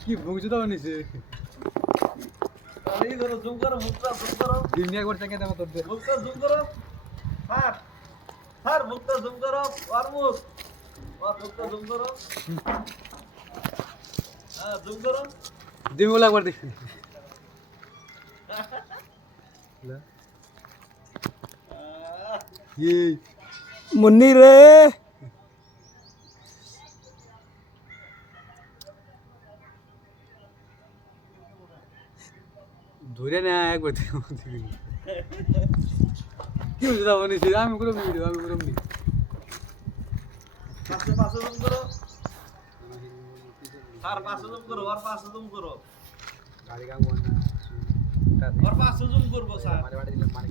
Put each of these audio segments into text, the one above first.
কি বুঝছো তো নিছে এই করো জুম করো মুখটা জুম করো দুনিয়া করতে কেন মত দে মুখটা জুম করো স্যার স্যার মুখটা জুম করো আর মুখটা জুম করো হ্যাঁ জুম করো দিমুলা করে দেখি এই মুন্নি রে ধরে না একবার কি বুঝছো তো নিছে আমি করব ভিডিও আমি করব নি পাশে পাশে জুম করো স্যার পাশে জুম করো আর পাশে জুম করো গাড়ি কাম না আর পাশে জুম করবো স্যার মানে বাড়ি দিলাম মানে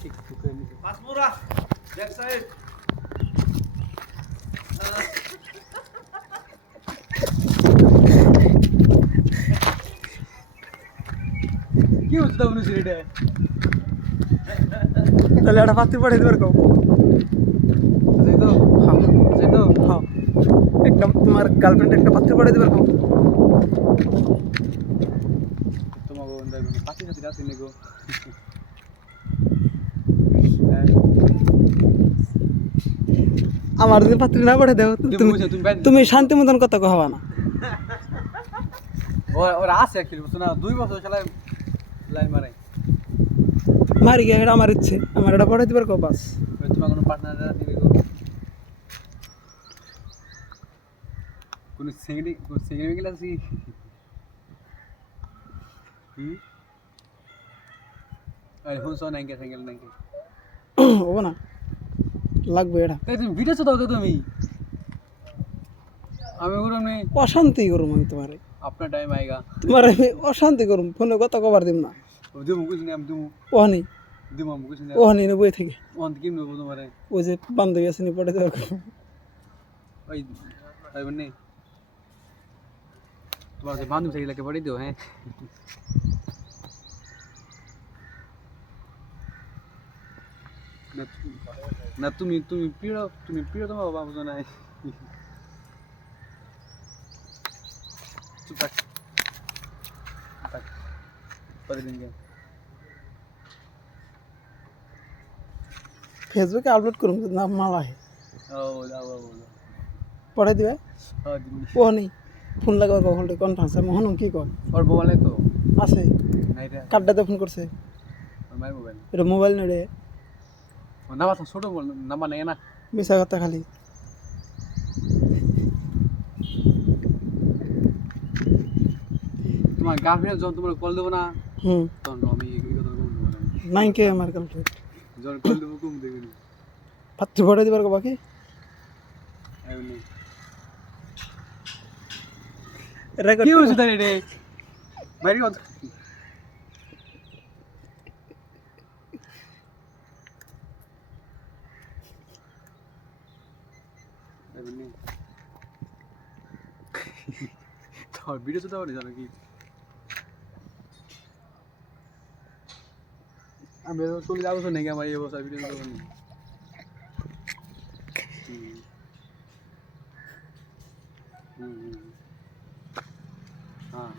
ঠিক ঠিক করে নিছে পাঁচমুরা ব্যাক সাইড কি বুঝছো তো নিছে এটা তাহলে একটা পাত্রী পাঠিয়ে দেবার কও আছে তো হ্যাঁ আছে তো হ্যাঁ একটা তোমার গার্লফ্রেন্ড একটা পাত্রী পাঠিয়ে দেবার কও তোমাকে বন্ধু পাতি সাথে আছে নেগো আমার যদি পাত্রী না পাঠিয়ে দাও তুমি শান্তি মতন কথা কহবা না ওরা আছে অ্যাকচুয়ালি বুঝছো না 2 বছর চালায় লাইন মারে মারি গিয়ে এটা আমার ইচ্ছে আমার এটা পাঠিয়ে দেবার কও বাস তোমার কোনো পার্টনার দিবে গো কোন সিঙ্গেল গেল আছে আরে হুনছো না কে সিঙ্গেল নাকি ও না লাগবে এটা এই তুমি ভিডিও দাও তো তুমি আমি ওরম নেই অশান্তি করুম আমি তোমারে আপনার টাইম আएगा তোমার আমি অশান্তি করুম ফোনে কথা কবার দিম না দিমু কুছ না আমি দিমু ওহানি দিমু কুছ না ওহানি না বই থেকে অন কি নেব তোমারে ওই যে বান্ধবী আছে নি পাঠিয়ে দেবার কও ওই ভাই বন্নে তোমার যে বান্ধব থেকে লাগে পড়ি দিও হ্যাঁ না তুমি প্রিয় তোমার বাবা বুঝো না চুপ থাক পরে দিন গে ফেসবুকে আপলোড করুম নাম মালা হে ও যাও পাঠিয়ে দিবে হ্যাঁ দিন ওহানি ফোন লাগাবার কও হলতে কনফারেন্স আমি হনুম কি কর ওর মোবাইল তো আছে নাই রে কার্ডটাতে ফোন করছে আমার মোবাইল এটা মোবাইল নেড়ে না বাতা ছোট বল নাম্বার নেই না মিশা কথা খালি তোমার গার্লফ্রেন্ড যখন তোমার কল দেবো না হুম তখন আমি এই কথা বলবো না নাই কে আমার গার্লফ্রেন্ড যখন কল দেবো কম দেবে না পাত্রী পাঠিয়ে দিবার কও বাকি এমনি রেকর্ড কি হচ্ছে তাই রে বাইরে কথা এমনি তো ভিডিও তো দাও জানো কি আমি চলে যাবো তো নাকি আমার এই অবস্থা ভিডিও তো দাও हाँ